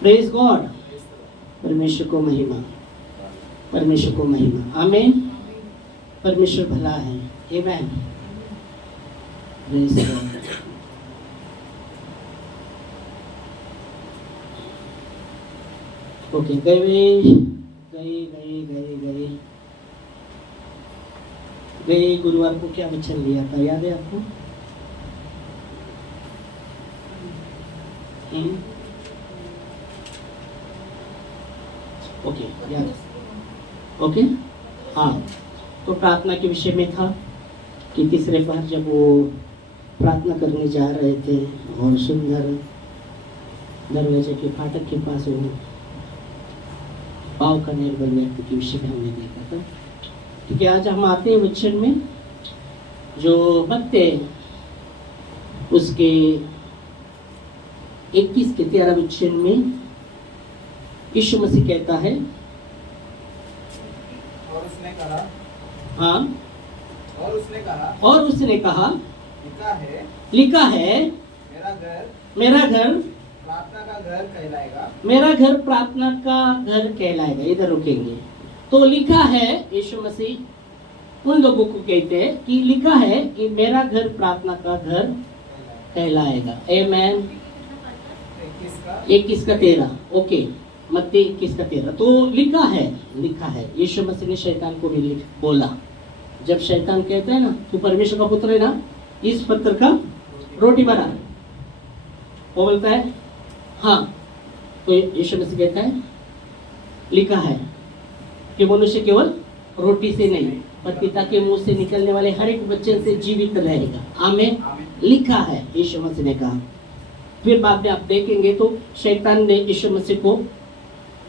Praise God. परमेश्वर को महिमा, परमेश्वर को महिमा। आमीन। परमेश्वर भला है। आमीन। Praise God. ओके, गए गुरुवार को क्या वचन लिया था, याद है आपको? ओके, याद। ओके, हाँ, तो प्रार्थना के विषय में था कि तीसरे बार जब वो प्रार्थना करने जा रहे थे और सुंदर दरवाजे के फाटक के पास वो पाव का निर्बल व्यक्ति के विषय में हमने देखा था। ठीक है, आज हम आते हैं वचन में, जो मत्ती उसके 21 के 13 वचन में यीशु मसीह कहता है, और उसने कहा, हाँ, और उसने कहा लिखा है मेरा घर प्रार्थना का घर कहलाएगा, मेरा घर प्रार्थना का घर कहलाएगा। इधर रुकेंगे। तो लिखा है, यीशु मसीह उन लोगों को कहते हैं कि लिखा है कि मेरा घर प्रार्थना का घर कहलाएगा। आमेन। 21 का 13। ओके, मत्ती 21 का 13। तो लिखा है। यीशु मसीह ने शैतान को भी बोला, जब शैतान कहते हैं ना तू परमेश्वर का पुत्र है ना, इस पत्थर का रोटी बना, वो बोलता है हाँ। तो यीशु मसीह कहता है लिखा है कि मनुष्य केवल रोटी से नहीं पर पिता के मुंह से निकलने वाले हर एक वचन से जीवित रहेगा। आमीन। लिखा है, यीशु मसीह ने कहा। फिर बाद में आप देखेंगे तो शैतान ने यीशु मसीह को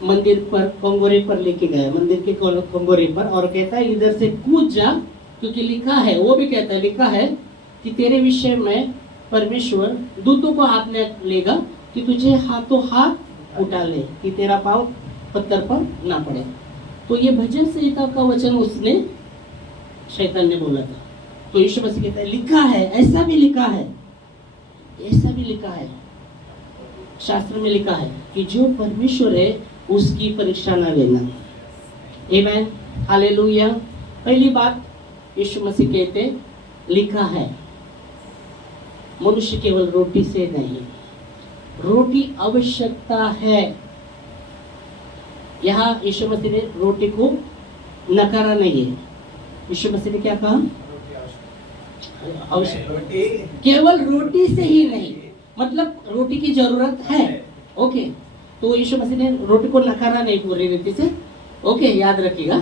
मंदिर पर कंगोरे पर लेके गया, मंदिर के कंगोरे पर, और कहता है इधर से कूद जा, क्योंकि लिखा है, वो भी कहता है लिखा है कि तेरे विषय में परमेश्वर दूतों को हाथ में लेगा कि तुझे हाथों हाथ उठा ले कि तेरा पाँव पत्थर पर ना पड़े। तो ये भजन संहिता का वचन उसने शैतान ने बोला था। तो यीशु मसीह कहता है लिखा है, ऐसा भी लिखा है, ऐसा भी लिखा है, शास्त्र में लिखा है कि जो परमेश्वर है उसकी परीक्षा ना लेना। आमीन। हालेलुया। पहली बात यीशु मसीह कहते लिखा है, मनुष्य केवल रोटी से नहीं, रोटी आवश्यकता है। यहाँ यीशु मसीह ने रोटी को नकारा नहीं है। यीशु मसीह ने क्या कहा? आवश्यक, केवल रोटी से ही नहीं, मतलब रोटी की जरूरत है। ओके, तो यीशु मसीह ने रोटी को नकारा नहीं पूरी रीति से। ओके, याद रखिएगा।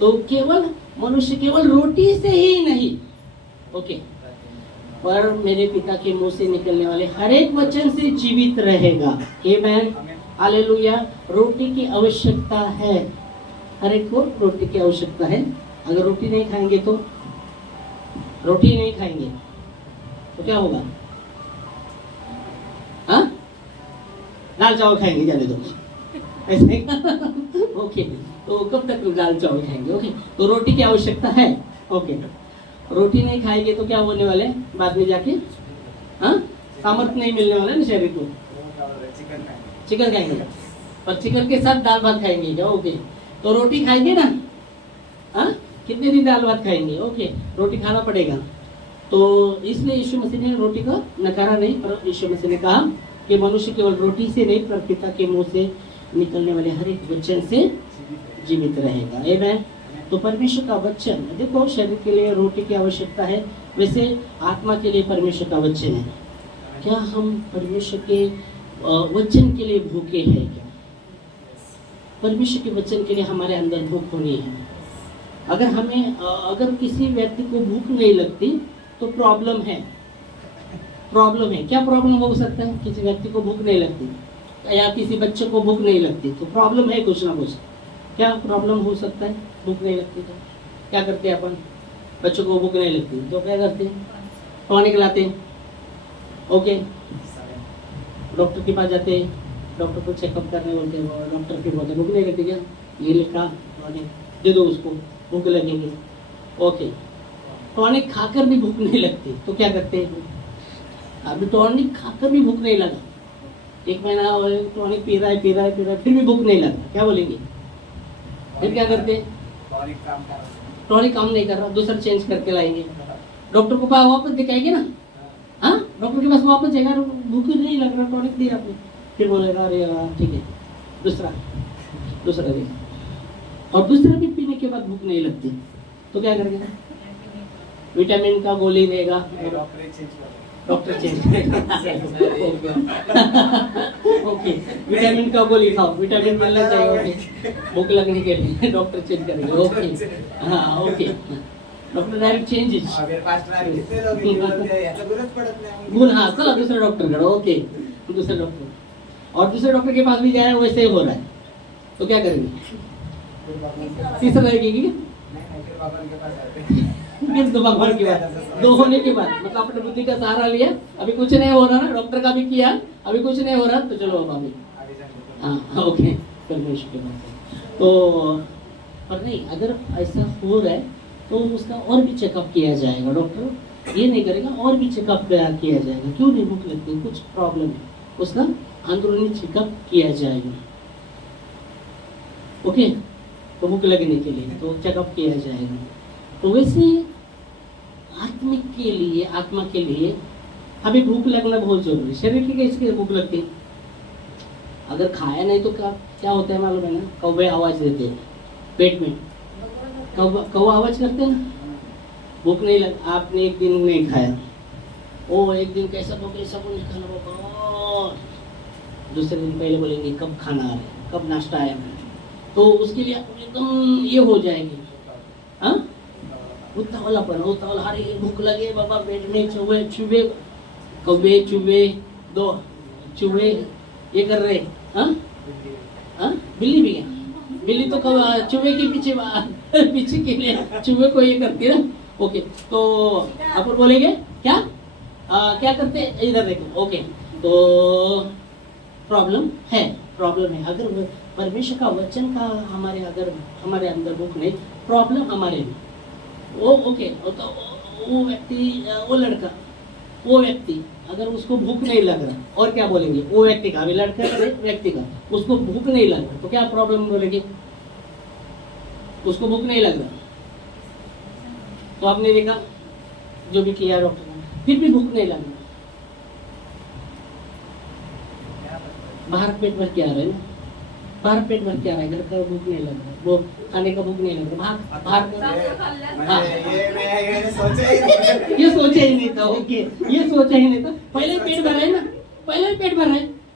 तो केवल मनुष्य केवल रोटी से ही नहीं, ओके, पर मेरे पिता के मुंह से निकलने वाले हर एक वचन से जीवित रहेगा। आमीन। हालेलुया। रोटी की आवश्यकता है, हर एक को रोटी की आवश्यकता है। अगर रोटी नहीं खाएंगे तो क्या होगा? हाँ, दाल चावल खाएंगे, जाने दो ऐसे। ओके, तो कब तक दाल चावल खाएंगे? ओके, तो रोटी की आवश्यकता है। ओके, रोटी नहीं खाएंगे तो क्या होने वाले बाद में जाके? हाँ, सामर्थ्य नहीं मिलने वाला ना शरीर को। चिकन खाएंगे, पर चिकन के साथ दाल भात खाएंगे क्या? ओके, तो रोटी खाएंगे ना? हाँ, कितने दिन दाल भात खाएंगे? ओके, रोटी खाना पड़ेगा। तो इसलिए यीशु मसीह ने रोटी का नकारा नहीं, पर यीशु मसीह ने कहा कि मनुष्य केवल रोटी से नहीं पर पिता के मुंह से निकलने वाले हर एक वचन से जीवित रहेगा। आमीन। तो परमेश्वर का वचन, देखो, शरीर के लिए रोटी की आवश्यकता है, वैसे आत्मा के लिए परमेश्वर का वचन है। क्या हम परमेश्वर के वचन के लिए भूखे हैं? क्या परमेश्वर के वचन के लिए हमारे अंदर भूख होनी है? अगर किसी व्यक्ति को भूख नहीं लगती तो प्रॉब्लम है। क्या प्रॉब्लम हो सकता है? किसी व्यक्ति को भूख नहीं लगती या किसी बच्चे को भूख नहीं लगती तो प्रॉब्लम है कुछ ना कुछ। क्या प्रॉब्लम हो सकता है? भूख नहीं लगती तो क्या करते हैं अपन? बच्चों को भूख नहीं लगती तो क्या करते हैं? पानी खिलाते हैं। ओके, डॉक्टर के पास जाते हैं, डॉक्टर को चेकअप करने बोलते हैं, डॉक्टर फिर बोलते भूख नहीं लगती क्या? ये लिखा पानी दे दो उसको, भूख लगेगी। ओके, टॉनिक खाकर भी भूख नहीं लगती तो क्या करते हैं? अभी टॉनिक खाकर भी भूख नहीं लगा 1 महीना और टॉनिक पी रहा है, फिर भी भूख नहीं लग रहा, क्या बोलेंगे? फिर क्या करते हैं? टॉनिक काम कर रहा है। टॉनिक काम नहीं कर रहा, दूसरा चेंज करके लाएंगे, डॉक्टर को पास वापस दिखाएंगे ना। हाँ, डॉक्टर के पास वापस जाएगा, भूख ही नहीं लग रहा, टॉनिक दिया आपने, फिर बोलेगा अरे यार ठीक है, दूसरा दे। और दूसरा भी पीने के बाद भूख नहीं लगती तो क्या करेगा? विटामिन का गोली देगा, डॉक्टर चेंज करेगा। ओके, विटामिन का गोली खाओ, विटामिन मिलना चाहिए, ओके, भूख लगने के लिए डॉक्टर चेंज करेंगे, ओके। हाँ ओके, डॉक्टर डायरेक्ट चेंजेस गुण। हाँ चलो दूसरा डॉक्टर करो, ओके, दूसरा डॉक्टर, और दूसरे डॉक्टर के पास भी जाए वैसे ही हो रहा है तो क्या करेंगे? तीसरा रहेगी फिर दो भगवान की बात, दो होने के बाद मतलब अपने बुद्धि का सहारा लिया, अभी कुछ नहीं हो रहा ना, डॉक्टर का भी किया, अभी कुछ नहीं हो रहा तो चलो अब अभी हाँ ओके परमेश्वर के पास। तो पर नहीं, अगर ऐसा हो रहा है तो उसका और भी चेकअप किया जाएगा, डॉक्टर ये नहीं करेगा, और भी चेकअप किया जाएगा, क्यों नहीं भूख लगती, कुछ प्रॉब्लम है, उसका अंदरूनी चेकअप किया जाएगा, ओके, तो भूख लगने के लिए तो चेकअप किया जाएगा। तो वैसे आत्मा के लिए हमें भूख लगना बहुत जरूरी है। शरीर की कैसे भूख लगती है? अगर खाया नहीं तो क्या होता है मालूम है ना? कौवे आवाज देते हैं पेट में, कौवा आवाज करते हैं ना, भूख नहीं लग, आपने एक दिन नहीं खाया, ओ एक दिन कैसा नहीं खाना बाबा, दूसरे दिन पहले बोलेंगे कब खाना आया, कब नाश्ता आया, तो उसके लिए एकदम ये हो जाएगी, हाँ उतावलापन, अरे भूख लगे बाबा, पेट में चूहे दो चूहे ये कर रहे, हाँ बिल्ली भी है, बिल्ली तो कब चूहे के पीछे के लिए चूहे को ये करती है ना, ओके, तो अपन बोलेंगे क्या करते इधर देखो, ओके, तो प्रॉब्लम है। अगर परमेश्वर का वचन का हमारे अंदर भूख नहीं, प्रॉब्लम हमारे में, वो ओके, तो वो व्यक्ति अगर उसको भूख नहीं लग रहा, और क्या बोलेंगे? वो व्यक्ति का, अभी लड़का व्यक्ति का उसको भूख नहीं लग रहा तो क्या प्रॉब्लम बोलेंगे? उसको भूख नहीं लग रहा, तो आपने देखा जो भी किया डॉक्टर ने, फिर भी भूख नहीं लग रहा, बाहर पेट भर के आ रहे हैं, बाहर पेट भर के आ रहा है, घर का भूख नहीं लग रहा, वो खाने का भूख नहीं लग रहा, बाहर ये सोचा ही नहीं था, ओके, ये सोचा ही नहीं था, पहले पेट भरा है ना,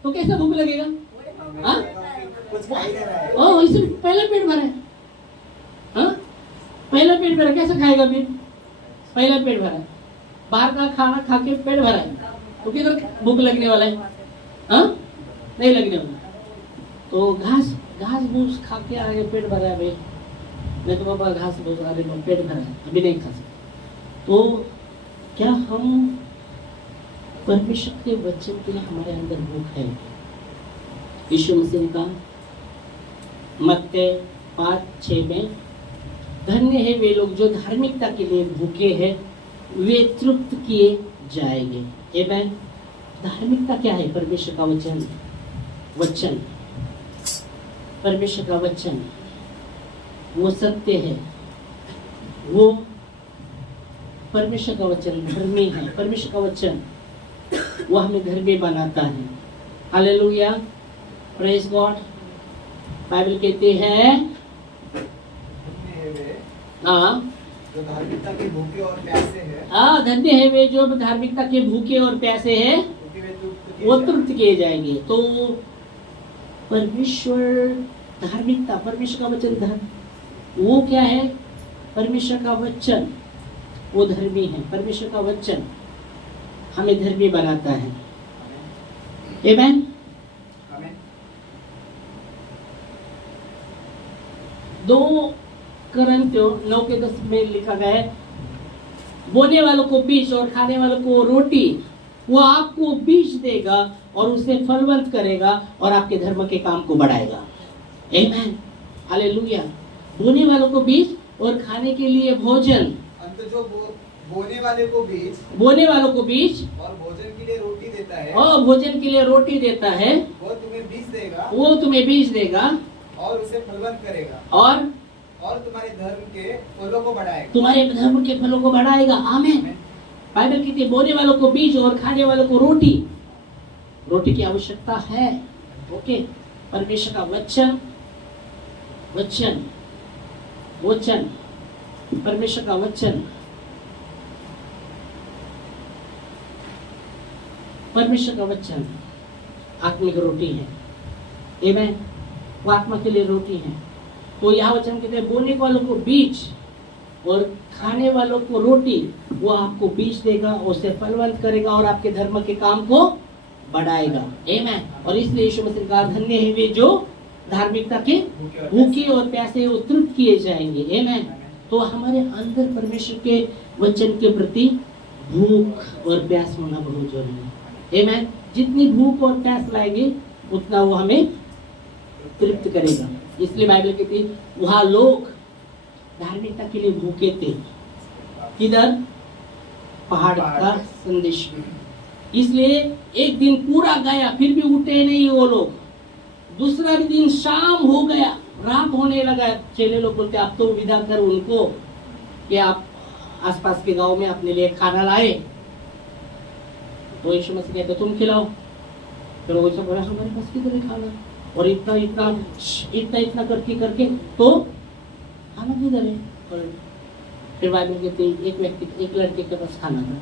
तो कैसा भूख लगेगा? हाँ इसे पहले पेट भरा है, हाँ पहला पेट भरा, कैसे खाएगा फिर? पहला पेट भरा है, बाहर का खाना खा के पेट भरा है, तो किधर भूख लगने वाला है? हाँ नहीं लगने वाला, तो घास भूस खा के आगे पेट भरा है भाई, नहीं तो बाबा घास भूस आ रहे पेट भरा है, अभी नहीं खा सकते। तो क्या हम परमेश्वर के वचन के लिए हमारे अंदर भूख है? यीशु मसीह ने कहा मत्ती 5:6 में, धन्य है वे लोग जो धार्मिकता के लिए भूखे हैं, वे तृप्त किए जाएंगे। आमीन। धार्मिकता क्या है? परमेश्वर का वचन, परमेश्वर का वचन वो सत्य है, वो परमेश्वर का वचन धर्मी है, परमेश्वर का वचन वो हमें धर्मी बनाता है। Hallelujah, praise God. बाइबल कहते हैं जो धार्मिकता के भूखे और प्यासे हैं, धन्य है वे जो धार्मिकता के भूखे और प्यासे हैं, वो तृप्त किए जाएंगे। तो परमेश्वर धार्मिकता, परमेश्वर का वचन वो क्या है? परमेश्वर का वचन वो धर्मी है, परमेश्वर का वचन हमें धर्मी बनाता है। आमीन। दो कोरिन्थियों 9:10 में लिखा गया है, बोने वालों को बीज और खाने वालों को रोटी, वो आपको बीज देगा और उसे फलवंत करेगा और आपके धर्म के काम को बढ़ाएगा। आमीन, हालेलुया। बोने वालों को बीज और खाने के लिए भोजन, जो बोने वाले को बीज और भोजन के लिए रोटी देता है, और भोजन के लिए रोटी देता है, वो तुम्हें बीज देगा वो तुम्हें बीज देगा और उसे फलवंत करेगा और और तुम्हारे धर्म के फलों को बढ़ाएगा। तुम्हारे धर्म के फलों को बढ़ाएगा। आमीन। बाइबल कहती है बोने वालों को बीज और खाने वालों को रोटी। रोटी की आवश्यकता है। ओके, परमेश्वर का वचन, वचन, वचन, परमेश्वर का वचन, परमेश्वर का वचन आत्मिक रोटी है। आमीन। वो आत्मा के लिए रोटी है। तो यह वचन कहते हैं बोने वालों को बीज और खाने वालों को रोटी। वो आपको बीज देगा, उसे फलवंत करेगा और आपके धर्म के काम को बढ़ाएगा। आमीन। और इसलिए यीशु मसीह का धन्य है वे जो धार्मिकता के भूखे और प्यासे वो तृप्त किए जाएंगे। आमीन। तो हमारे अंदर परमेश्वर के वचन के प्रति भूख और प्यास होना बहुत जरूरी है। आमीन। जितनी भूख और प्यास लाएंगे उतना वो हमें तृप्त करेगा। इसलिए बाइबल कहती है वहां लोग धार्मिकता के लिए भूखे थे। किधर? पहाड़ का संदेश में। इसलिए एक दिन पूरा गया फिर भी उठे नहीं वो लोग। दूसरा दिन शाम हो गया, रात होने लगा। चेले लोग बोलते आप तो विदा कर उनको कि आप आसपास के गांव में अपने लिए खाना लाए। तो यीशु मसीह कहते तुम खिलाओ। फिर वो सब बोला हमारे पास किधर है खाना, और इतना इतना इतना इतना करके करके तो खाना किधर है। और फिर बाइबल कहते एक व्यक्ति, एक लड़के के पास खाना था,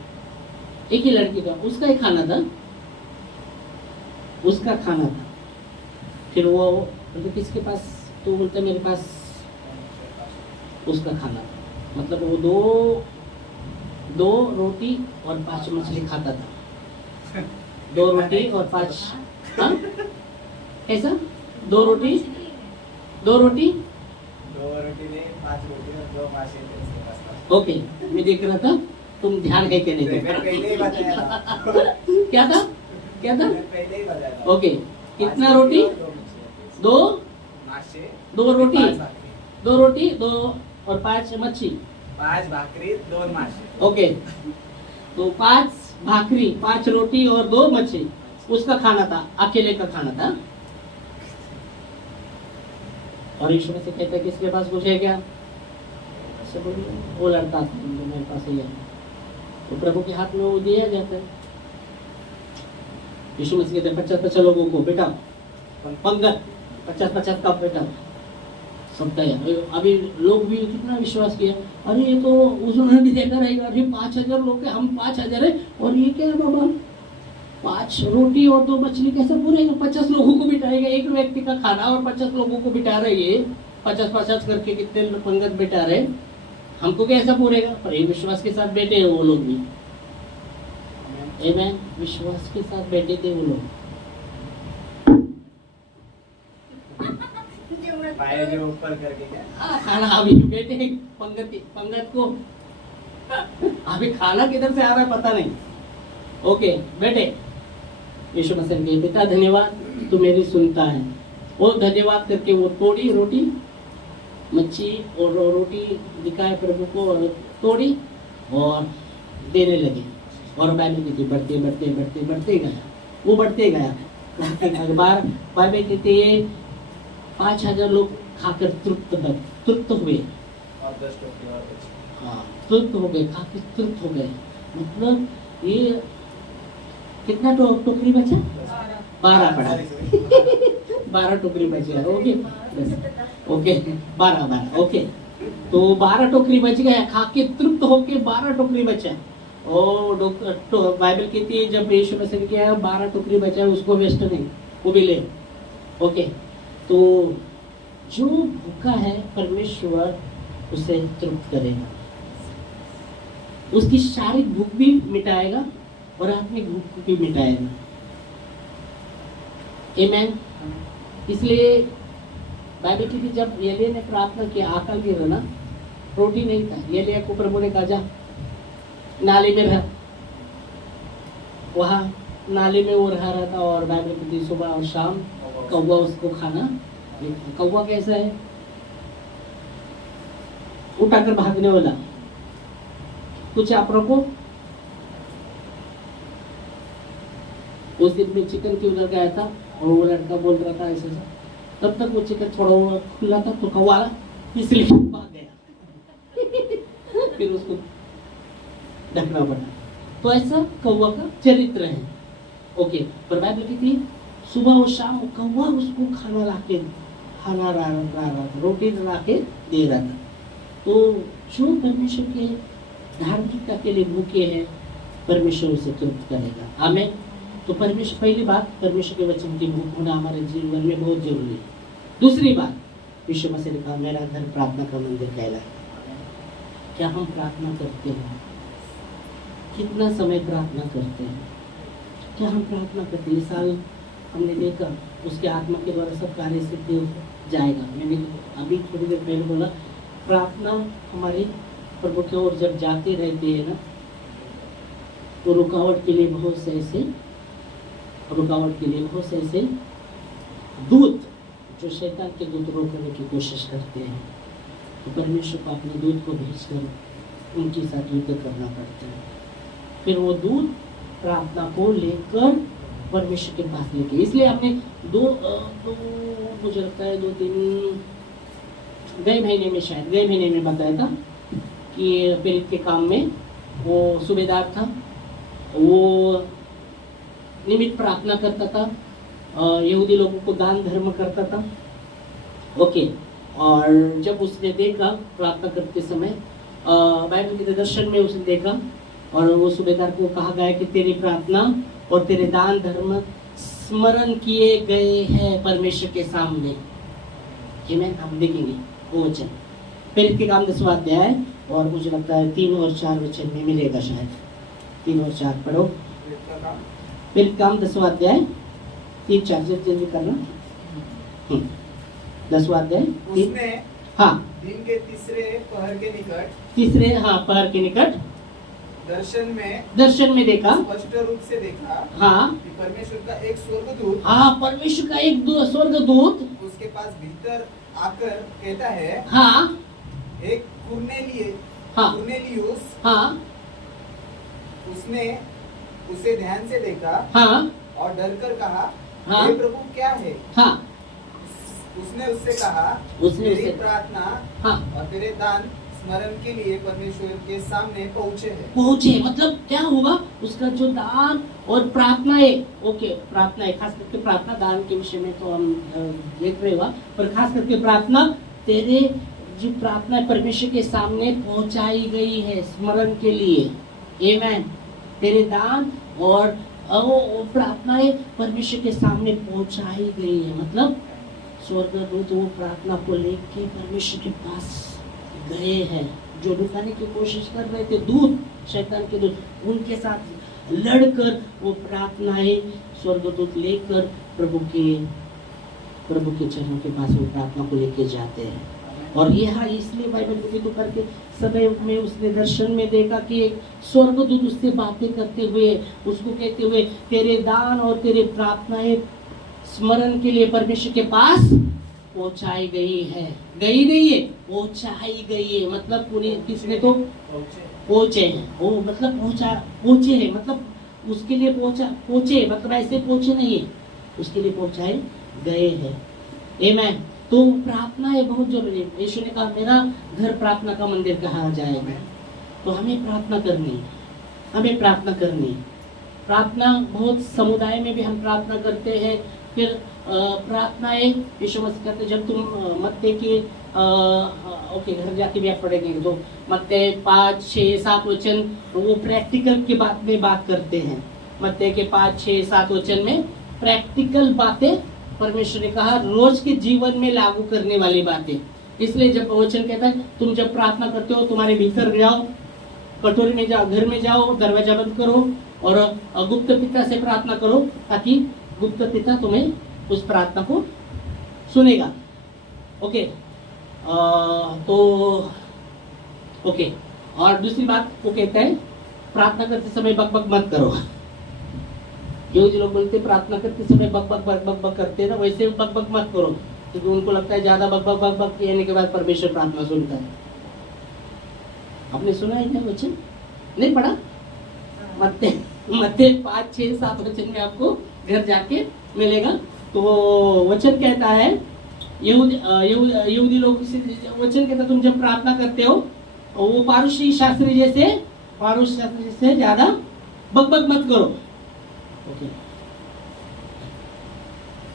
एक ही लड़के का, उसका ही खाना था, उसका खाना था। फिर वो बोलते किसके पास, तो बोलते मेरे पास उसका खाना था। मतलब वो दो रोटी और 5 मछली खाता था। 2 रोटी और 5 ऐसा 2 रोटी ने 5 रोटी और 2 माछी थे उसके पास। ओके, मैं देख रहा था तुम ध्यान है कि नहीं। मैंने पहले ही बताया था। क्या था? क्या था? मैंने पहले ही बताया था। ओके, कितना रोटी? 2 माछी, 2 रोटी, 5 भाकरी। 2 रोटी 2 और 5 मच्छी। 5 भाकरी 2 माछी। ओके, तो 5 भाकरी, 5 रोटी और 2 मच्छी उसका खाना था, अकेले का खाना था। और यीशु मसीह कहता है किसके पास कुछ है क्या? वो लड़का था जो मेरे पास ही है, तो प्रभु के हाथ में वो दिया जाता है। यीशु मसीह कहते हैं 50-50 लोगों को बेटा पंगत 50-50 का बेटा सब तैयार। अभी लोग भी कितना विश्वास किया, अरे ये तो उसने भी देखा रहेगा, अरे 5000 लोग हैं, हम 5000 है और ये क्या है बाबा 5 रोटी और 2 मछली कैसे पूरेगा? 50 लोगों को बिठाएगा, एक व्यक्ति का खाना और 50 लोगों को बिठा रहे हैं, 50-50 करके कितने पंगत बिठा रहे, हमको कैसा पूरेगा? पर ये विश्वास के साथ बैठे हैं वो लोग भी। आमीन। विश्वास के साथ बैठे थे वो लोग। पाए जो ऊपर करके क्या? खाना अभी बैठे हैं पंगत को अभी खाना किधर से आ रहा है पता नहीं। ओके बैठे। यीशु मसीह के पिता धन्यवाद तू मेरी सुनता है। वो धन्यवाद करके वो तोड़ी रोटी, मच्छी और रोटी दिखाए प्रभु को और तोड़ी और देने लगे। और बाइबल कहती बढ़ते बढ़ते बढ़ते बढ़ते गया, वो बढ़ते गया। बाइबल कहती है 5000 लोग खाकर तृप्त हुए। और 10 टोकरी और बची। हाँ तृप्त हो गए, खाकर तृप्त हो गए। मतलब ये कितना टोकरी बचा? 12 पड़ा। 12 टोकरी बची है। ओके ओके 12 ओके, तो 12 टोकरी बच गया, खा के तृप्त होके 12 टोकरी बचा। और बाइबल कहती है जब यीशु मसीह ने किया 12 टोकरी बचा है उसको वेस्ट नहीं, वो भी ले। ओके, तो जो भूखा है परमेश्वर उसे तृप्त करेगा, उसकी शारीरिक भूख भी मिटाएगा और आत्मिक भूख भी मिटाएगा। आमीन। इसलिए बाइबल की जब एलिया ने प्रार्थना किया आकाल गिरा ना, रोटी नहीं था, एलिया को प्रभु ने कहा जा नाले में रह। वहाँ नाले में वो रहा था और बाइबल की सुबह और शाम कौवा उसको खाना। कौवा कैसा है? उठाकर भागने वाला। कुछ आप रखो उस दिन में चिकन की उधर गया था और वो लड़का बोल रहा था ऐसा ऐसा, तब तक वो चिकन थोड़ा हुआ खुला था तो कौवा इसलिए भाग गया फिर उसको ढकना पड़ा। तो ऐसा कौवा का चरित्र है। ओके, पर बाइबल कहती है सुबह और शाम कौवा उसको खाना लाके खाना ला रहा था, रोटी ला के दे रहा था। तो जो परमेश्वर के धार्मिकता के लिए भूखे हैं, परमेश्वर उसे तृप्त करेगा। आमीन। तो परमेश्वर, पहली बात, परमेश्वर के वचन की भूख होना हमारे जीवन में बहुत जरूरी है। दूसरी बात, यीशु मसीह ने कहा मेरा घर प्रार्थना का मंदिर कहलाएगा। क्या हम प्रार्थना करते हैं? कितना समय प्रार्थना करते हैं? क्या हम प्रार्थना करते हैं? इस साल हमने देखा उसके आत्मा के द्वारा सब कार्य सिद्ध हो जाएगा। मैंने अभी थोड़ी देर पहले बोला, प्रार्थना हमारी प्रभु की ओर जब जाते रहते हैं ना, तो रुकावट के लिए बहुत से ऐसे दूत, जो शैतान के दूत रोकने की कोशिश करते हैं, तो परमेश्वर को अपने दूत को भेजकर उनके साथ युद्ध करना पड़ता है। फिर वो दूत प्रार्थना को लेकर परमेश्वर के पास लेके, इसलिए हमने मुझे लगता है 2-3 गए महीने में बताया था कि पीड़ित के काम में वो सूबेदार था, वो नियमित प्रार्थना करता था, यहूदी लोगों को दान धर्म करता था। ओके, और जब उसने देखा प्रार्थना करते समय, बाइबल के दर्शन में उसने देखा, और वो सूबेदार को कहा गया कि तेरी प्रार्थना और तेरे दान धर्म स्मरण किए गए हैं परमेश्वर के सामने। हम देखेंगे वो वचन पीड़ित के काम 10वां अध्याय, और मुझे लगता है 3 और 4 वचन में मिलेगा शायद। 3 और 4 पढ़ो। पीड़ित काम 10वां अध्याय 3-4 जल्दी करना। 10वां अध्याय उसने हाँ दिन के तीसरे पहर के निकट दर्शन में देखा, स्पष्ट रूप से देखा, हाँ, कि परमेश्वर का एक स्वर्गदूत, हाँ, परमेश्वर का एक स्वर्गदूत उसके पास भीतर आकर कहता है, हाँ, एक हाँ, कुरनेलियुस, हाँ, उसने उसे ध्यान से देखा, हाँ, और डर कर कहा, हाँ, हे प्रभु क्या है? हाँ, उसने उससे कहा, तेरी प्रार्थना हाँ, और तेरे दान स्मरण के लिए परमेश्वर के सामने पहुंचे। मतलब क्या हुआ? उसका जो दान और प्रार्थनाएं, प्रार्थनाएं, खास करके प्रार्थना, दान के विषय में तो हम देख रहे हुआ, पर खास करके प्रार्थना, तेरे जो प्रार्थना परमेश्वर के सामने पहुंचाई गई है स्मरण के लिए। आमीन। तेरे दान और वो प्रार्थनाएं परमेश्वर के सामने पहुंचाई गई है, मतलब स्वर्गदूत वो प्रार्थना को लेके परमेश्वर के पास गए हैं। जो रुकाने की कोशिश कर रहे थे दूत, शैतान के दूत, उनके साथ लड़कर वो प्रार्थनाएं स्वर्गदूत लेकर प्रभु के चरणों के पास वो प्रार्थना को लेके जाते हैं। और यह इसलिए बाइबल में तो करके समय में उसने दर्शन में देखा कि एक स्वर्गदूत उससे बातें करते हुए, उसको कहते हुए, तेरे दान और तेरे प्रार्थनाएं स्मरण के लिए परमेश्वर के पास पहुंचाई गई है। गई नहीं है, पहुंचाई गई है, मतलब पूरी किसने तो पहुंचे हैं। वो मतलब पहुंचे हैं, मतलब उसके लिए पहुंचे, मतलब ऐसे पहुंचे नहीं है, उसके लिए पहुंचाए गए हैं। आमीन। तो प्रार्थना है बहुत जरूरी है। यीशु ने कहा मेरा घर प्रार्थना का मंदिर कहा जाएगा। तो हमें प्रार्थना करनी, प्रार्थना बहुत समुदाय में भी हम प्रार्थना करते हैं। फिर प्रार्थनाएं यीशु मसीह कहते जब तुम मत्ती के घर जाके भी आप पढ़ेंगे तो मत्ती 5, 6, 7 वचन वो प्रैक्टिकल के बात में बात करते हैं। मत्ती के 5, 6, 7 वचन में प्रैक्टिकल बातें परमेश्वर ने कहा रोज के जीवन में लागू करने वाली बातें। इसलिए जब वचन कहता है तुम जब प्रार्थना करते हो तुम्हारे भीतर जाओ, कटोरी में जाओ, घर में जाओ, दरवाजा बंद करो और गुप्त पिता से प्रार्थना करो ताकि गुप्त पिता तुम्हें उस प्रार्थना को सुनेगा। ओके, और दूसरी बात वो कहता है प्रार्थना करते समय बकबक मत करो। जो लोग बोलते प्रार्थना करते समय बकबक करते हैं ना, वैसे बकबक मत करो, क्योंकि उनको लगता है ज्यादा बकबक कहने के बाद परमेश्वर प्रार्थना सुनता है। आपने सुना है क्या वचन? नहीं पढ़ा? मत्ती 5, 6, 7 वचन में आपको घर जाके मिलेगा। तो वचन कहता है, यहूदी लोग वचन कहता है, तुम जब प्रार्थना करते हो वो पारुषी शास्त्री जैसे ज्यादा बकबक मत करो। ओके,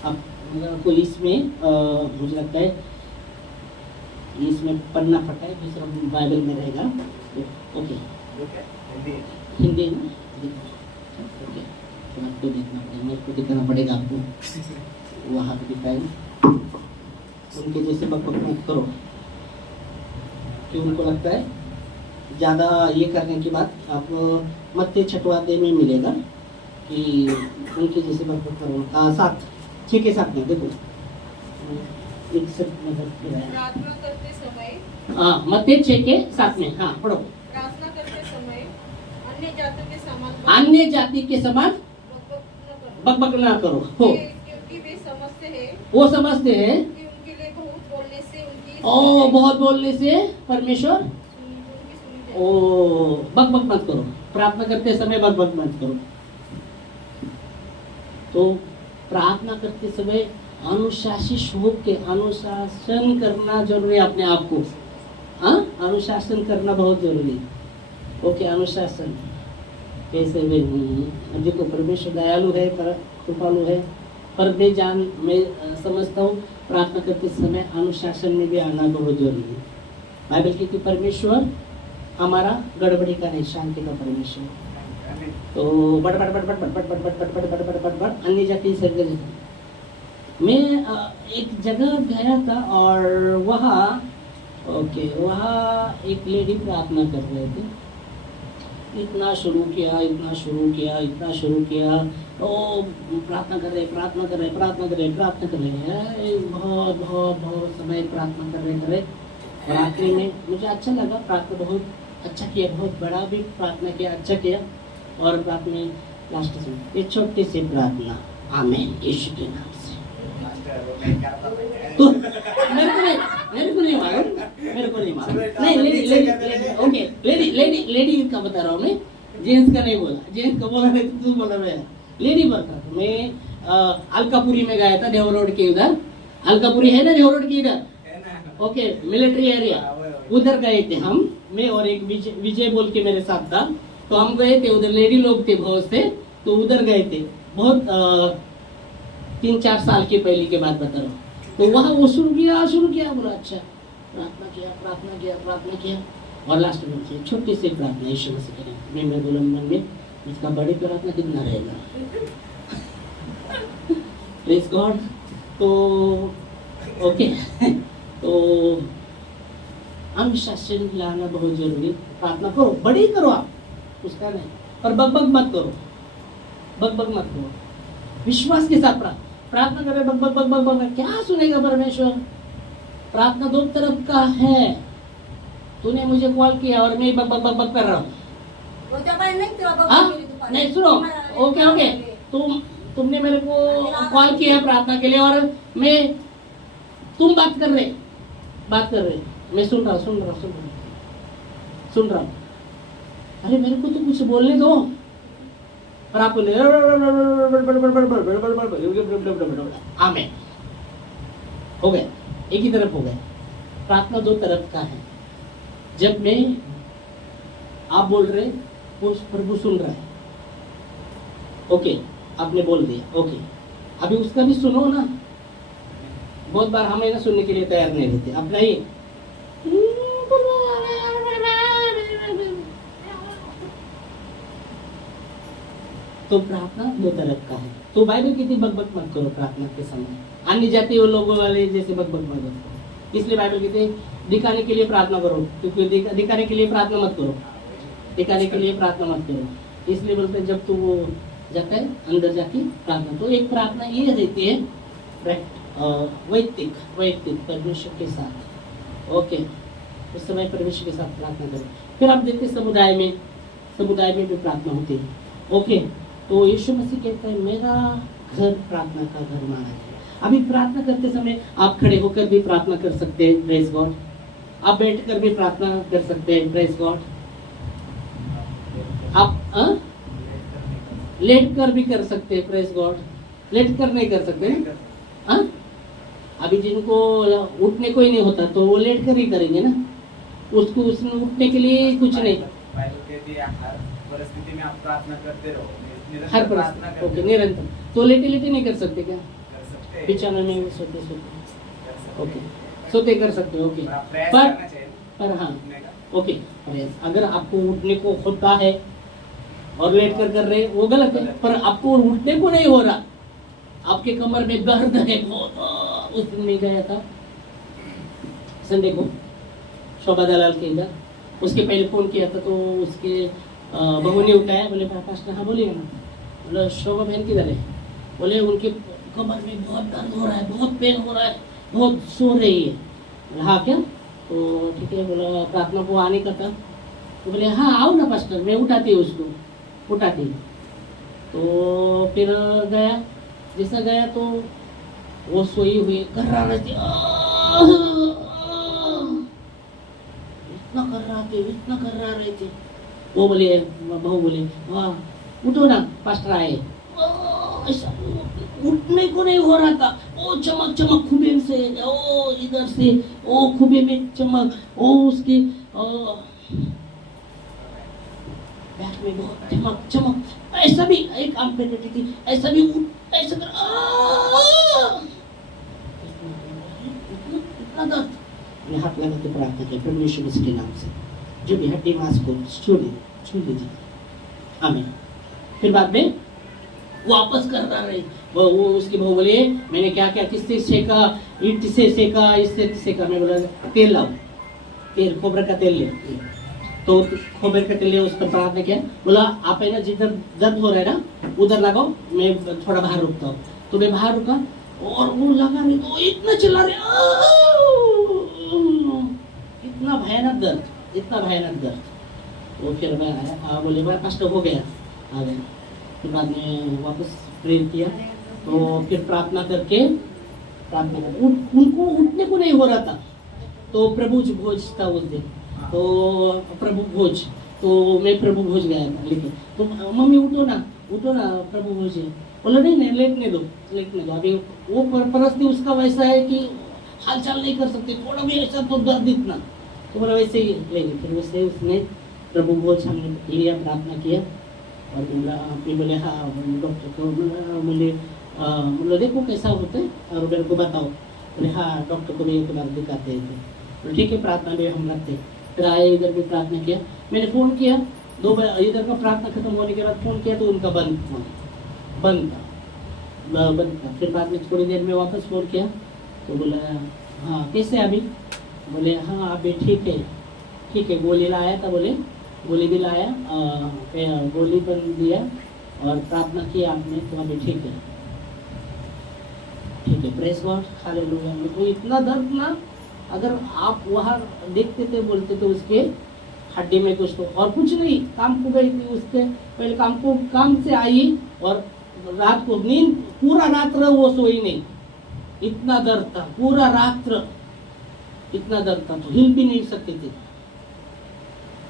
अब आपको इसमें मुझे लगता है इसमें पन्ना फटा है, दूसरा बाइबल में रहेगा। ओके, हिंदी में ओके, तो आपको देखना पड़ेगा, मेरे को दिखाना पड़ेगा आपको, वहाँ पे दिखाए उनके जैसे बकबक मत करो, कि उनको लगता है ज़्यादा ये करने के बाद आप मत्ती 6 में मिलेगा कि उनके जैसे बकबक करो। 7 के साथ में देखो, एक सब मदद प्रार्थना करते समय, हाँ मत्ती 6 के 7 में, हाँ पढ़ो। प्रार्थना करते समय अन्य जाति के समान बकबक ना करो। हो, क्योंकि वे समझते हैं, वो समझते हैं कि उनके लिए बहुत बोलने से उनकी बहुत बोलने से परमेश्वर सुनी ओ बकबक मत करो, प्रार्थना करते समय बकबक मत करो। तो प्रार्थना करते समय अनुशासित होके अनुशासन करना जरूरी है अपने आप को। हाँ, अनुशासन करना बहुत जरूरी है। ओके, अनुशासन कैसे भी देखो, परमेश्वर दयालु है, कृपालु है, पर मैं समझता हूँ प्रार्थना करते समय अनुशासन में भी आना बहुत जरूरी है। बाइबल कहती है परमेश्वर हमारा गड़बड़ी का नहीं, शांति का परमेश्वर। तो बड़ बड़ बड़ बड़ बड़ बड़ बड़ बड़ बड़ बड़ बड़ बड़ बड़ अन्य जाति से मैं एक जगह गया था और वहाँ एक लेडी प्रार्थना कर रहे थे। इतना शुरू किया तो प्रार्थना कर रहे हैं, बहुत समय प्रार्थना कर रहे। और आखिरी में मुझे अच्छा लगा, प्रार्थना बहुत अच्छा किया, बहुत बड़ा भी प्रार्थना किया, अच्छा किया। और प्रार्थना में लास्ट में एक छोटी सी प्रार्थना, आमीन यीशु के नाम से। तो मेरे को नहीं मालूम नहीं, लेडी का बता रहा हूँ मैं, जेंट्स का नहीं बोला, जेंट्स का बोला नहीं तो तू बोला, मैं लेडी बता। मैं अलकापुरी में गया था, देव रोड के उधर, अलकापुरी है ना देव रोड के इधर, ओके, मिलिट्री एरिया, उधर गए थे हम, मैं और एक विजय बोल के मेरे साथ था। तो हम गए थे उधर, लेडी लोग थे बहुत से, तो उधर गए थे, बहुत 3-4 साल की पहले की बात बता रहा हूँ। तो वहाँ वो शुरू किया बोला, अच्छा प्रार्थना किया और लास्ट में छोटी सी प्रार्थना यीशु मसीह के नाम में बोला मन में, इसका बड़ी प्रार्थना कितना रहेगा। Praise God. तो ओके, तो अनुशासन लाना बहुत जरूरी। प्रार्थना करो, बड़ी करो आप, उसका नहीं, पर बकबक मत करो, विश्वास के साथ प्रार्थना करे। बकबक क्या सुनेगा परमेश्वर? प्रार्थना 2 तरफ का है। तूने मुझे कॉल किया और मैं बकबक कर रहा हूँ, नहीं सुनो, ओके, तुमने मेरे को कॉल किया प्रार्थना के लिए और तुम बात कर रहे, मैं सुन रहा हूँ। अरे मेरे को तो कुछ बोलने दो, और आपको आमीन हो गया, एक ही तरफ हो गया। प्रार्थना 2 तरफ का है। जब मैं आप बोल रहे, वो प्रभु सुन रहा है, ओके, आपने बोल दिया, ओके, अभी उसका भी सुनो ना। बहुत बार हमें ना सुनने के लिए तैयार नहीं रहते, अपना ही तो प्रार्थना 2 तरफ का है। तो बाइबल कहती बकबक मत करो प्रार्थना के समय, अन्य जाति और लोगों वाले जैसे बकबक मत करो। इसलिए बाइबल कहती है दिखाने के लिए प्रार्थना करो, क्योंकि दिखाने के लिए प्रार्थना मत करो, इसलिए बोलते जब तू वो जाता है अंदर जाके प्रार्थना। तो एक प्रार्थना ये रहती है वैयक्तिक परमेश्वर के साथ, ओके, उस समय परमेश्वर के साथ प्रार्थना करो। फिर आप देखते समुदाय में भी प्रार्थना होती है, ओके। तो यीशु मसीह कहते हैं मेरा घर प्रार्थना का घर माना है। अभी प्रार्थना करते समय आप खड़े होकर भी प्रार्थना कर सकते हैं, प्रेज गॉड। आप बैठकर भी प्रार्थना कर सकते हैं, प्रेज गॉड। आप लेट कर भी कर सकते हैं, प्रेज गॉड। लेट कर नहीं कर सकते ना? हाँ? अभी जिनको उठने को ही नहीं होता तो वो लेट कर ही करेंगे ना, उसको उसमें उठने के लिए कुछ नहीं। बाइबल कहती है हर परिस्थिति में आप प्रार्थना करते रहो, निरंतर हर प्रार्थना परिस्थिति करते ओके, निरंतर। तो लेटे लेटे नहीं कर सकते क्या? कर सकते हैं, बिछाने में सोते सोते कर सकते ओके, हैं। सोते कर सकते हो ओके। पर आप प्रयास पर करना चाहिए पर हाँ उठने का। ओके, प्रयास। अगर आपको उठने को होता है और लेट कर रहे वो गलत है, पर आपको उठने को नहीं हो रहा, आपके कमर में दर्द है बहुत। उस दिन मैं गया था संडे को शोभा दलाल के इधर, उसके पहले फोन किया था तो उसके बहू ने उठाया, बोले पास्टर हाँ बोलिए ना। बोला शोभा बहन किधर है? बोले उनके कमर में बहुत दर्द हो रहा है, बहुत पेन हो रहा है, बहुत सो रही है। बोला हाँ क्या? तो ठीक है, बोला प्रार्थना को आने का था। तो बोले हाँ आओ ना पास्टर, मैं उठाती हूँ उसको, उठाती हूँ। तो फिर गया, जैसा गया तो वो सोई हुई कर रहा रहती, इतना कर रहा थे, इतना कर रहा रहे थे। वो बोले, बहू बोले वाह उठो ना पास्टर आए। ऐसा उठने को नहीं हो रहा था, ओ चमक चमक खुबे से, ओ इधर से, ओ खुबे में चमक, ओ उसकी बैक में बहुत चमक चमक, ऐसा भी एक काम पे रहती थी, ऐसा भी ऐसा कर इतना दर्द। मैं हाथ लगा के प्रार्थना किया प्रभु यीशु मसीह के नाम से, जो भी हड्डी मांस को छू लीजिए, आमीन। फिर बाद में वापस कर रहा रही वो उसकी बहू बोले मैंने क्या क्या किससे सेका, ईंट से सेका, इससे सेका। मैं बोला तेल लाओ, तेल खोबर का तेल ले। तो खोबर का तेल ले, उस पर प्रार्थना किया। बोला आप है ना जिधर दर्द हो रहा है ना उधर लगाओ, मैं थोड़ा बाहर रुकता हूँ। तो मैं बाहर रुका और वो लगा नहीं तो इतना चिल्ला रहे, इतना भयानक दर्द, इतना भयानक दर्द। वो फिर मैं आया, बोले मेरा कष्ट हो गया, आ गया। फिर बाद में वापस प्रेयर किया, तो फिर प्रार्थना करके उनको उठने को नहीं हो रहा था। तो प्रभु भोज था उस दिन, तो प्रभु भोज, तो मैं प्रभु भोज गया था लेकिन, तो मम्मी उठो ना प्रभु भोज है। बोला नहीं लेटने दो। अभी वो परिस्थिति उसका वैसा है कि हालचाल नहीं कर सकते, थोड़ा भी ऐसा तो दर्द इतना, तो बोला वैसे ही लेंगे। फिर वैसे उसने प्रभु भोज हमने लिया, प्रार्थना किया और बोले हाँ डॉक्टर को बोले देखो कैसा होता है और मेरे को बताओ। बोले हाँ डॉक्टर को भी एक बार दिखाते हैं। तो ठीक है, प्रार्थना में हम रखते। फिर आए, इधर भी प्रार्थना किया। मैंने फ़ोन किया 2 बार, इधर का प्रार्थना खत्म होने के बाद फ़ोन किया तो उनका बंद था। फिर बाद में थोड़ी देर में वापस फ़ोन किया तो बोला हाँ कैसे अभी? बोले हाँ अभी ठीक है, गोली लाया था, बोले गोली भी लाया, गोली बन दिया और प्रार्थना की आपने तो अभी ठीक है। Press God, hallelujah. तो इतना दर्द ना, अगर आप वहाँ देखते थे बोलते थे उसके हड्डी में कुछ, तो और कुछ नहीं, काम को गई थी उसके पहले, काम से आई और रात को नींद पूरा रात्र वो सोई नहीं, इतना दर्द था, पूरा रात्र इतना दर्द था, तो हिल भी नहीं सकते थे।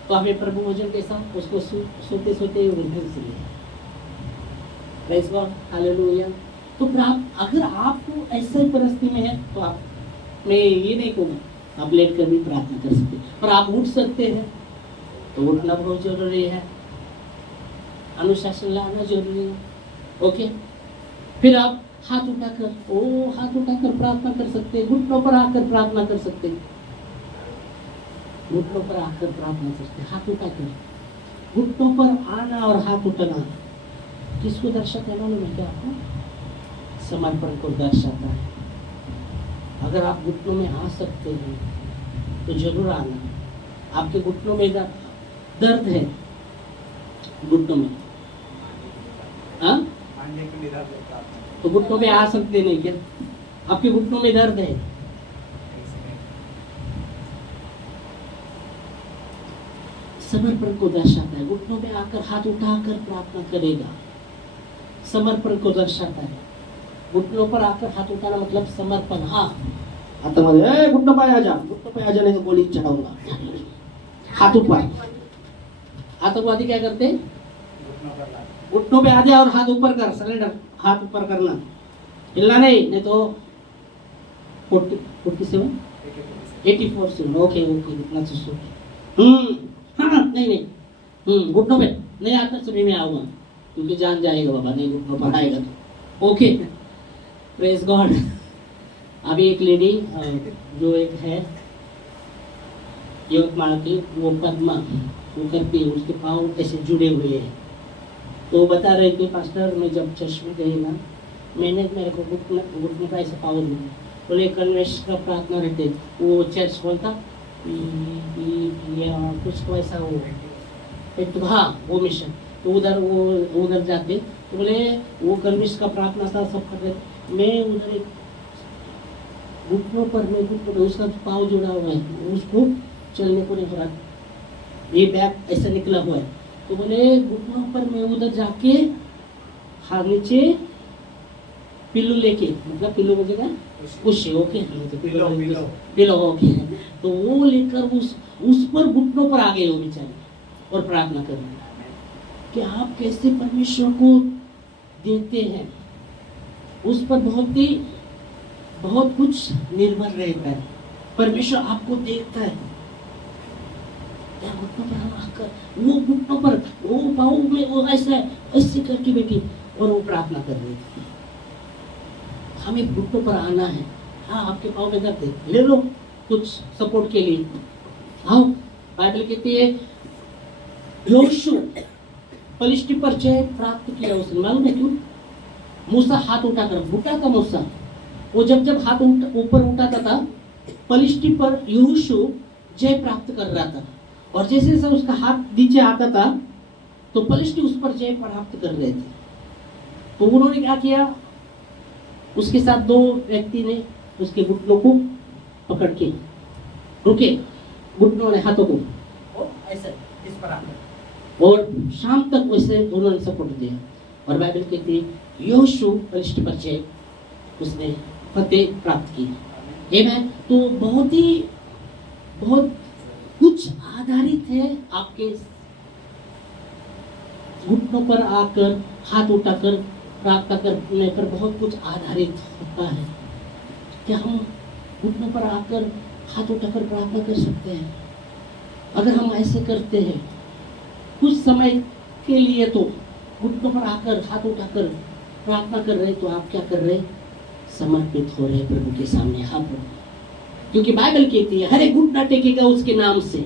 तो हमें प्रभु भोजन कैसा, उसको सोते सोते प्रेज़ गॉड, हालेलुया। तो अगर आपको ऐसे परिस्थिति में है तो आप, मैं ये नहीं कहूँगा आप लेट कर भी प्रार्थना कर सकते, पर आप उठ सकते हैं तो उठना बहुत जरूरी है, अनुशासन लाना जरूरी है। ओके, फिर आप हाथ उठाकर प्रार्थना कर सकते हैं, घुटनों पर आकर प्रार्थना कर सकते हैं, घुटनों पर आकर प्रार्थना करते हैं, हाथ उठाकर। घुटनों पर आना और हाथ उठाना किसको दर्शाता है मालूम है क्या आपको? समर्पण को दर्शाता है। अगर आप घुटनों में आ सकते हैं तो जरूर आना। आपके घुटनों में दर्द है, घुटनों में हाँ, तो घुटनों में आ सकते नहीं क्या? आपके घुटनों में दर्द है, समर्पण को दर्शाता है। घुटनों में आकर हाथ उठाकर प्रार्थना करेगा, समर्पण को दर्शाता है। घुटनों पर आकर हाथ उठाना मतलब समर्पण। हाँ, घुटनों पे आ जा, नहीं तो गोली चढ़ाऊंगा। हाथ ऊपर। आतंकवादी क्या करते हैं? घुटनों पे आ जाए और हाथ ऊपर कर, सरेंडर, हाथ ऊपर करना, हिलना नहीं तो 47 84 ओके ओके इतना नहीं घुटनों पे नहीं आता, सुबह में आऊंगा क्योंकि जान जाएगा बाबा, नहीं घुटनों पर आएगा तो ओके। Praise God. अभी एक लेडी जो एक है यवतमाल की, वो पद्मा, वो करती है, उसके पाँव ऐसे जुड़े हुए हैं। तो वो बता रहे थे पास्टर मैं जब चर्च में गई ना, मेरे को घुटने का ऐसा पावर नहीं, बोले कन्वेंशन का प्रार्थना रहते, वो चर्च बोलता कुछ तो ऐसा वो एक तो हाँ वो मिशन, तो उधर जाते तो बोले वो कन्वेंशन का प्रार्थना था, सब कर रहे, मैं उधर एक घुटनों पर उसका पाँव जुड़ा हुआ है, उसको चलने को नहीं हो रहा, ये बैग ऐसा निकला हुआ है, तो बोले घुटनों पर मैं उधर जाके हाथ नीचे पिल्लू लेके, मतलब पिल्लू बजेगा कुछ ओके, पिलो ओके, तो वो लेकर उस पर घुटनों पर आ गए वो बेचारे और प्रार्थना कर रहे कि आप कैसे परमेश्वर को देते हैं, उस पर बहुत कुछ निर्भर रहता है, परमेश्वर आपको देखता है। क्या घुटनों पर आकर वो घुटनों पर वो पाँव में वो ऐसे करके बैठी और वो प्रार्थना कर रही थी। हमें घुटनों पर आना है। हाँ आपके पाँव में दर्द है, ले लो कुछ सपोर्ट के लिए। हाँ बाइबल कहती है योशू पलिश्ती पर जय प्राप्त किया उसने, मालूम है क्यों? मूसा हाथ उठाकर घुटा था, मूसा वो जब हाथ ऊपर उठाता था पलिश्ती पर यहोशू जय प्राप्त कर रहा था, और जैसे जैसे उसका हाथ नीचे आता था तो पलिश्ती उस पर जय प्राप्त कर रहे थे। तो उन्होंने क्या किया, उसके साथ दो व्यक्ति ने उसके घुटनों को पकड़ के रुके, घुटनों ने हाथों को और ऐसे इस पर आकर, और शाम तक वैसे उन्होंने सपोर्ट दिया, और बाइबल कहती है यहोशू पलिश्ती पर जय उसने फतेह प्राप्त की। आमीन। तो बहुत कुछ आधारित है आपके घुटनों पर आकर हाथ उठाकर प्रार्थना करने पर, बहुत कुछ आधारित होता है। क्या हम घुटनों पर आकर हाथ उठाकर प्रार्थना कर सकते हैं? अगर हम ऐसे करते हैं कुछ समय के लिए, तो घुटनों पर आकर हाथ उठाकर प्रार्थना कर रहे, तो आप क्या कर रहे? समर्पित हो रहे प्रभु के सामने। हाँ प्रभु, क्योंकि बाइबल कहती है हर एक घुटना टेकेगा उसके नाम से,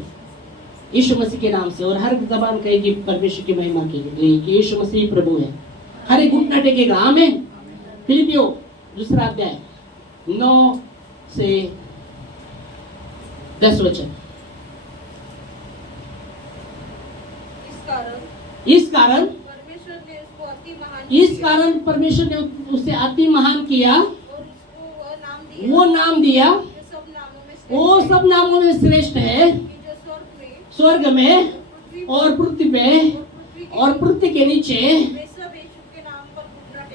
यीशु मसीह के नाम से, और हर जबान कहेगी परमेश्वर की महिमा के लिए कि यीशु मसीह प्रभु है। हर एक घुटना टेकेगा। आमीन। फिलिपियों 2 अध्याय 9 से 10 वचन। इस कारण परमेश्वर ने उसे अति महान किया, और उसको वो नाम दिया वो सब नामों में श्रेष्ठ है, स्वर्ग में और पृथ्वी पे और पृथ्वी के नीचे,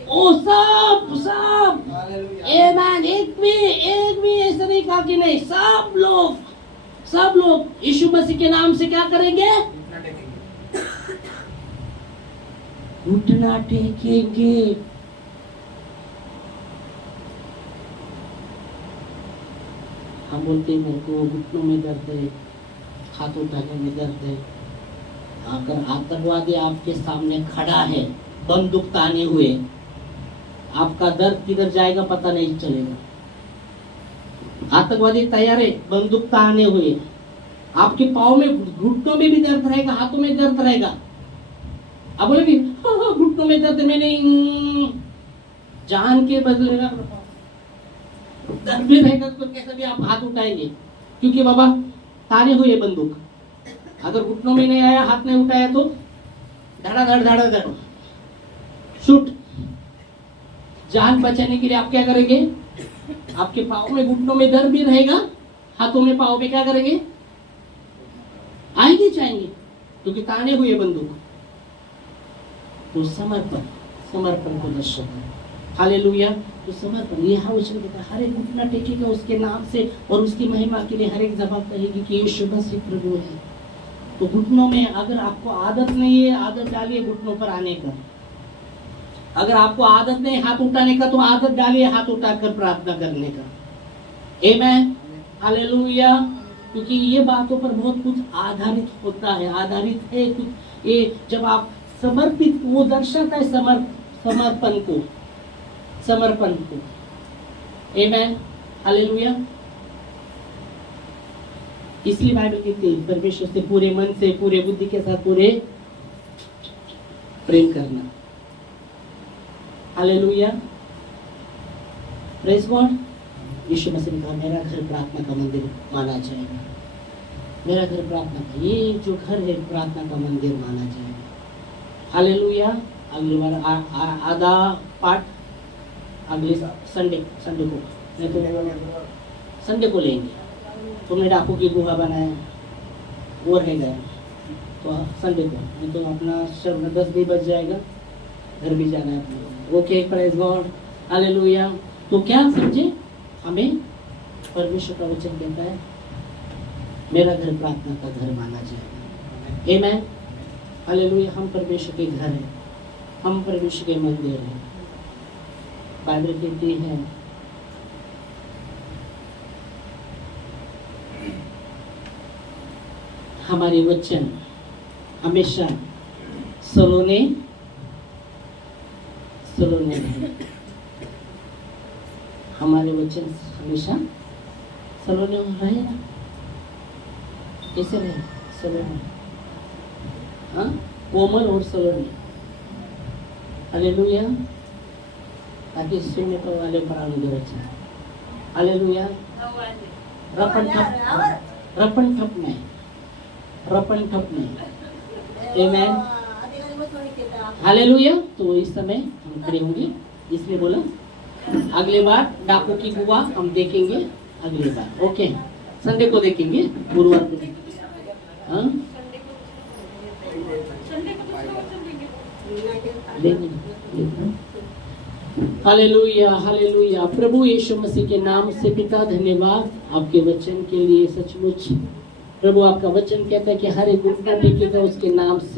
ओ सब आमीन। एक भी ऐसा नहीं कहा कि नहीं, सब लोग यीशु मसीह के नाम से क्या करेंगे? घुटना टेकेंगे। हम बोलते हैं मेरे को घुटनों में दर्द है, हाथ उठाने में दर्द है। अगर आतंकवादी आपके सामने खड़ा है बंदूक ताने हुए, आपका दर्द किधर जाएगा पता नहीं चलेगा। आतंकवादी तैयार है बंदूक ताने हुए, आपके पाँव में घुटनों में भी दर्द रहेगा, हाथों में दर्द रहेगा। आप बोले कि घुटनों में दर्द, मैंने जान के बदले दर्द भी रहेगा तो कैसे भी आप हाथ उठाएंगे, क्योंकि बाबा ताने हुए बंदूक। अगर घुटनों में नहीं आया, हाथ नहीं उठाया तो धड़ा शूट। जान बचाने के लिए आप क्या करेंगे? आपके पाँव में घुटनों में दर्द भी रहेगा, हाथों में पाँव में क्या करेंगे? आएंगे जाएंगे, क्योंकि ताने हुए बंदूक। तो समर्पण को दर्शाता है। हालेलुया। तो समर्पण, यहाँ वचन कहता है हर एक घुटना टेकेगा उसके नाम से, और उसकी महिमा के लिए हर एक ज़बान कहेगी कि यीशु मसीह प्रभु है। तो घुटनों में अगर आपको आदत नहीं है, आदत डालिए घुटनों पर आने का। अगर आपको आदत नहीं हाथ उठाने का तो आदत डालिए हाथ उठाकर प्रार्थना करने का। आमेन, हालेलुया। क्योंकि ये बातों पर बहुत कुछ आधारित होता है, आधारित है कुछ। ये जब आप समर्पित, वो दर्शाता है समर्पण को। आमेन, हालेलुया। इसलिए बाइबल कहती है परमेश्वर से पूरे मन से, पूरे बुद्धि के साथ, पूरे प्रेम करना। Hallelujah, praise God. Yeshu Masih ने कहा मेरा घर प्रार्थना का मंदिर माना जाएगा। मेरा घर प्रार्थना का, ये जो घर है प्रार्थना का मंदिर माना जाएगा। हालेलुया। अगली बार आधा पाठ अगले संडे को, नहीं तो संडे को लेंगे। तुमने डाकू की गुहा बनाया, वो रह गया तो संडे को, नहीं तो अपना शर्म 10 भी बज जाएगा, घर भी जाना है अपने। Okay, praise God, hallelujah. तो क्या समझे, हमें परमेश्वर का वचन कहता है मेरा घर प्रार्थना का घर माना जाएगा। आमेन, हालेलुया। हम परमेश्वर के घर हैं, हम परमेश्वर के मंदिर हैं। बाइबल कहती है हमारे वचन हमेशा सलोने रहे। हमारे वचन हमेशा सलोने रहे ना, कैसे रहे? सलोने, हाँ, कोमल और सलोने। हालेलुया, ताकि सुनने को वाले पर आनंद रहे। हालेलुया। रपन ठप नहीं। आमेन, हालेलुया। तो इस समय हम खड़े होंगे, इसलिए बोला अगले बार डाकू की गुहा हम देखेंगे अगली बार। ओके, संडे को देखेंगे, गुरुवार को हाँ हालेलुया, हालेलुया। प्रभु यीशु मसीह के नाम से पिता धन्यवाद आपके वचन के लिए। सचमुच प्रभु आपका वचन कहता है कि हर एक घुटना टेकेगा उसके नाम से।